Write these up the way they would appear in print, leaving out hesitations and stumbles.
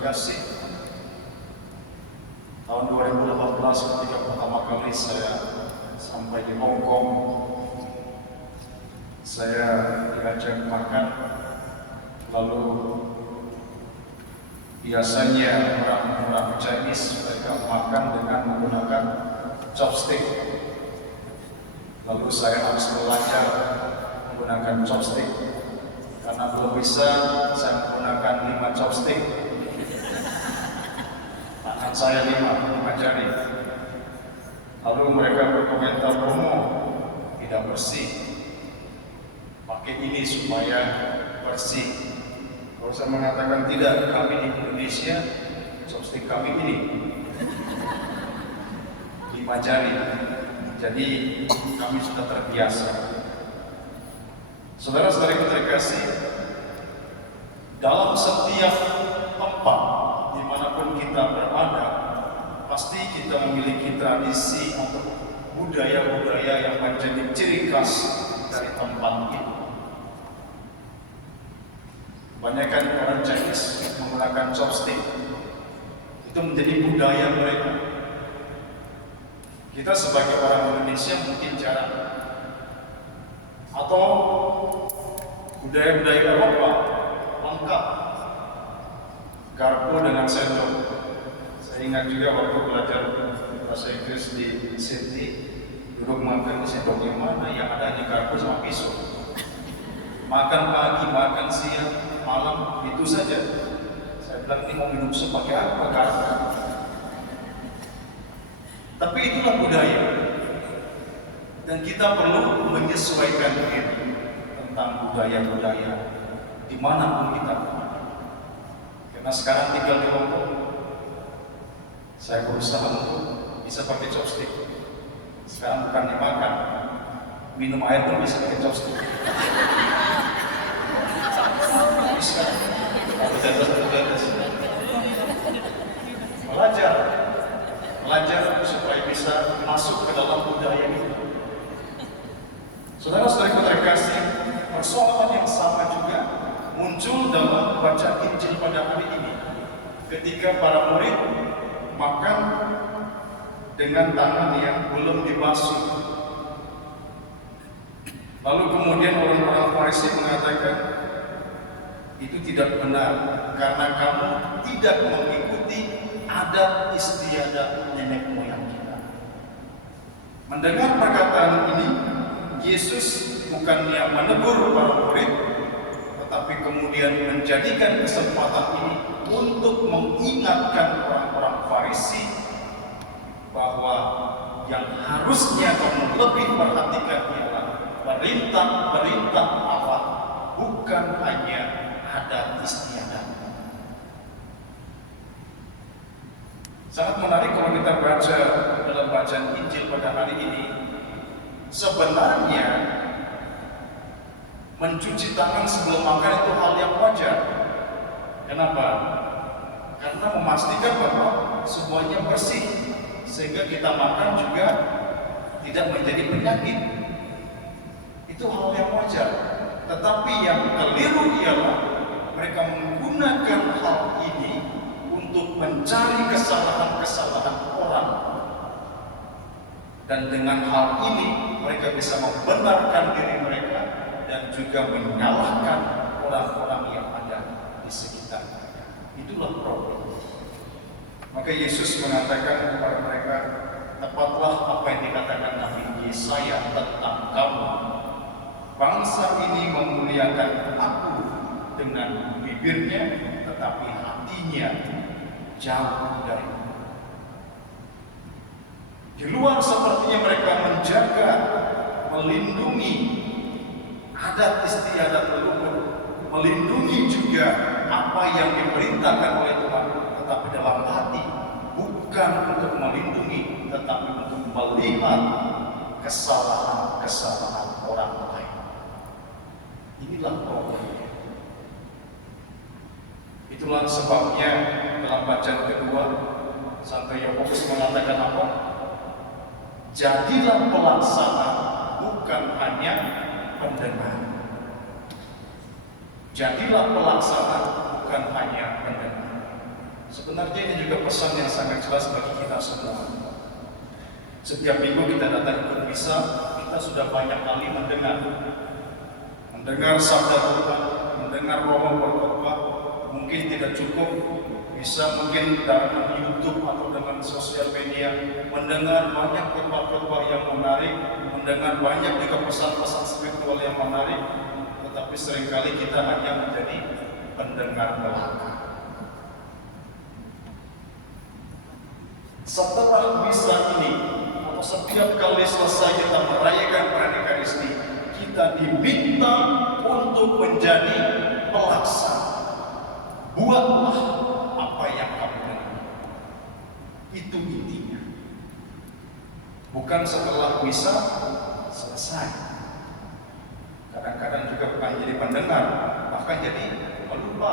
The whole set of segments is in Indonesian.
terkasih, tahun 2018 ketika pertama kali saya sampai di Hong Kong, saya diajak makan. Lalu biasanya orang-orang Chinese mereka makan dengan menggunakan chopstick. Lalu saya harus belajar menggunakan chopstick karena belum bisa saya menggunakan 5 chopstick. Tangan saya 5 jari. Lalu mereka berkomentar, "Romo, tidak bersih. Pakai ini supaya bersih." Kalau saya mengatakan tidak, kami di Indonesia, chopstick kami ini 5 jari. Jadi kami sudah terbiasa. Saudara-saudari terkasih, dalam setiap tempat dimanapun kita berada, pasti kita memiliki tradisi atau budaya-budaya yang menjadi ciri khas dari tempat itu. Kebanyakan orang Chinese menggunakan chopstick. Itu menjadi budaya mereka. Kita sebagai orang Indonesia mungkin jarang. Atau budaya-budaya Eropa lengkap, garpu dengan sendok. Saya ingat juga waktu belajar bahasa Inggris di Sydney, duduk makan di sendok yang mana, yang ada hanya garpu sama pisau. Makan pagi, makan siang, malam, itu saja. Saya bilang, ini mau minum sup pakai apa? Garpu. Tapi itulah budaya. Dan kita perlu menyesuaikan diri tentang budaya-budaya dimanapun kita berada. Karena sekarang tinggal di Hong Kong, saya berusaha untuk bisa pakai chopstick. Sekarang bukan dimakan, minum air pun bisa pakai chopstick. Bisa, belajar supaya bisa masuk ke dalam budaya itu. Saudara-saudari terkasih, persoalan yang sama juga muncul dalam bacaan Injil pada hari ini. Ketika para murid makan dengan tangan yang belum dibasuh. Lalu kemudian orang-orang Farisi mengatakan, itu tidak benar karena kamu tidak mengikuti adat istiadat nenek moyang kita. Mendengar perkataan ini, Yesus bukannya menegur para murid, tetapi kemudian menjadikan kesempatan ini untuk mengingatkan orang-orang Farisi bahwa yang harusnya kamu lebih perhatikan ialah perintah-perintah Allah, bukan hanya adat istiadat. Sangat menarik kalau kita baca dalam bacaan Injil pada hari ini. Sebenarnya mencuci tangan sebelum makan itu hal yang wajar. Kenapa? Karena memastikan bahwa semuanya bersih, sehingga kita makan juga tidak menjadi penyakit. Itu hal yang wajar. Tetapi yang keliru ialah mereka menggunakan hal ini untuk mencari kesalahan-kesalahan orang. Dan dengan hal ini mereka bisa membenarkan diri mereka dan juga menyalahkan orang-orang yang ada di sekitar mereka. Itulah problem. Maka Yesus mengatakan kepada mereka, tepatlah apa yang dikatakan Nabi Yesaya tentang kamu. Bangsa ini memuliakan aku dengan bibirnya, tetapi hatinya jauh dariku. Di luar sepertinya mereka menjaga, melindungi adat istiadat leluhur, melindungi juga apa yang diperintahkan oleh Tuhan, tetapi dalam hati bukan untuk melindungi, tetapi untuk melihat kesalahan-kesalahan orang lain. Inilah problemnya. Itulah sebabnya dalam bacaan kedua Santo Yakobus mengatakan apa? Jadilah pelaksana, bukan hanya pendengar. Jadilah pelaksana, bukan hanya pendengar. Sebenarnya ini juga pesan yang sangat jelas bagi kita semua. Setiap minggu kita datang ke misa, kita sudah banyak kali mendengar sabda Tuhan, mendengar Romo berkhotbah. Mungkin tidak cukup, bisa mungkin dengan YouTube atau dengan sosial media, mendengar banyak khotbah-khotbah yang menarik, mendengar banyak juga pesan-pesan spiritual yang menarik, tetapi seringkali kita hanya menjadi pendengar belaka. Setelah misa ini, atau setiap kali selesai kita merayakan perayaan Ekaristi, kita diminta untuk menjadi pelaksana. Buatlah apa yang kamu dengar. Itu intinya. Bukan setelah misa selesai. Kadang-kadang juga bukan jadi pendengar, bahkan jadi pelupa.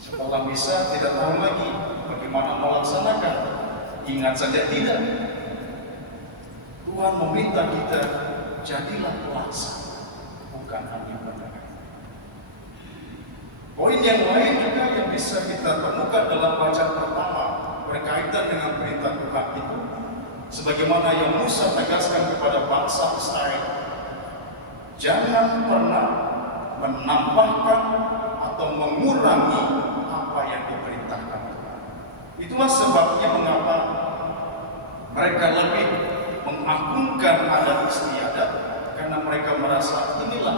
Setelah misa tidak tahu lagi bagaimana melaksanakan. Ingat saja tidak. Tuhan meminta kita jadilah pelaksana, bukan hanya pendengar. Poin yang lain juga yang bisa kita temukan dalam bacaan pertama berkaitan dengan perintah Tuhan itu, sebagaimana yang Musa tegaskan kepada bangsa Israel, jangan pernah menambahkan atau mengurangi apa yang diperintahkan Tuhan. Itulah sebabnya mengapa mereka lebih mengagungkan adat istiadat, karena mereka merasa inilah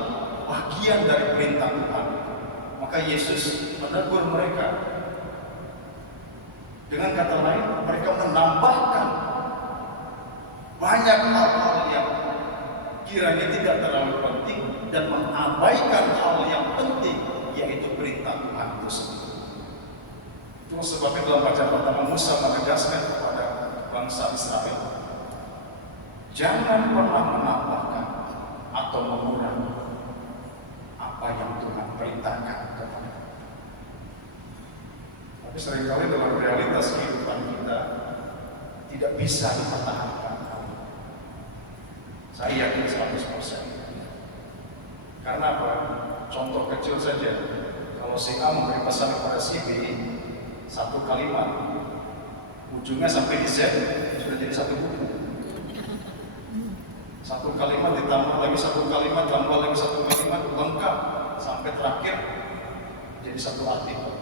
bagian dari perintah Tuhan. Maka Yesus menegur mereka. Dengan kata lain, mereka menambahkan banyak hal-hal yang kiranya tidak terlalu penting dan mengabaikan hal yang penting, yaitu perintah Tuhan itu sendiri. Itu sebabnya dalam bacaan pertama Musa menegaskan kepada bangsa Israel, jangan pernah menambahkan atau mengurangi apa yang Tuhan perintahkan kepada. Tapi seringkali dalam realitas kehidupan kita tidak bisa dipertahankan. Saya yakin 100%. Karena apa? Contoh kecil saja. Kalau si A memberi pesan kepada si B satu kalimat, ujungnya sampai di Z sudah jadi satu buku. Satu kalimat ditambah lagi satu kalimat, tambah lagi satu kalimat, lengkap sampai terakhir jadi satu artikel.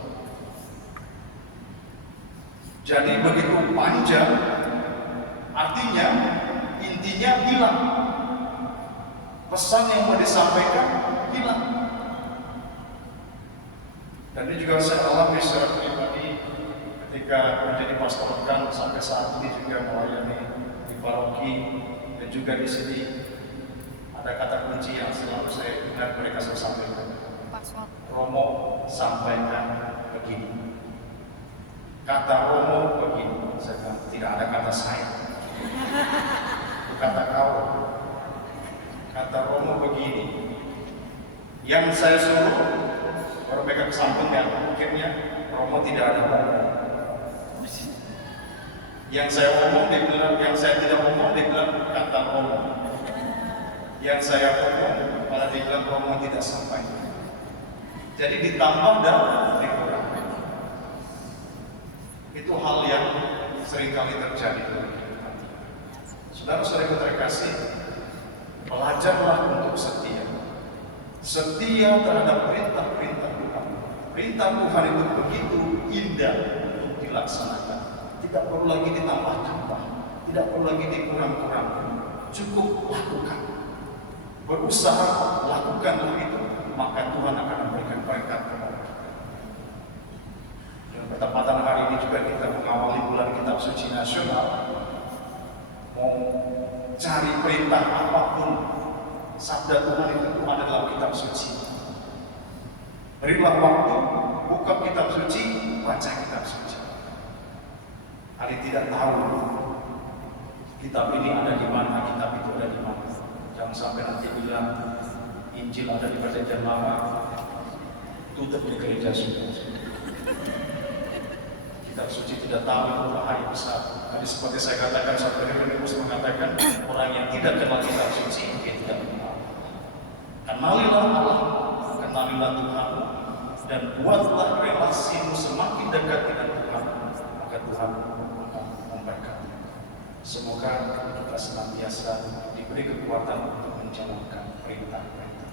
Jadi begitu panjang, artinya intinya hilang. Pesan yang mau disampaikan hilang. Dan ini juga saya alami secara pribadi ketika menjadi pastor rekan sampai saat ini juga melayani di paroki dan juga di sini. Ada kata kunci yang selalu saya dengar mereka sampaikan. Romo sampaikan begini. Kata Romo begini. Saya bilang, tidak ada kata saya. Kata kau. Kata Romo begini. Yang saya suruh, baru mereka ke samping dan akhirnya Romo tidak ada ngomong. Yang saya omong dia bilang, yang saya tidak omong dia bilang kata Romo. Yang saya omong malah dia bilang Romo tidak sampai. Jadi ditambah dan dikurang. Itu hal yang seringkali terjadi. Saudara-saudara terkasih, belajarlah untuk setia. Setia terhadap perintah-perintah Tuhan. Perintah Tuhan itu begitu indah untuk dilaksanakan. Tidak perlu lagi ditambah-tambah, tidak perlu lagi dikurang-kurangkan. Cukup lakukan. Berusaha lakukanlah itu, maka Tuhan akan memberikan berkat kepada kita. Dan bertepatan hari ini juga kita mengawali bulan Kitab Suci Nasional. Mau cari perintah apapun, sabda Tuhan itu ada dalam Kitab Suci. Berilah waktu, buka Kitab Suci, baca Kitab Suci. Hari tidak tahu kitab ini ada di mana, kitab itu ada di mana. Jangan sampai nanti bilang Injil ada di Perjanjian Lama, tutup di gereja sudah. Kitab Suci tidak tahu itu bahaya besar. Tadi seperti saya katakan, Saudara Hieronymus mengatakan orang yang tidak kenal Kitab Suci dia tidak kenal. Kenalilah Allah, kenalilah Tuhan, dan buatlah relasimu semakin dekat dengan Tuhan, maka Tuhan akan memberkati. Semoga kita senantiasa diberi kekuatan untuk menjalankan perintah-perintah.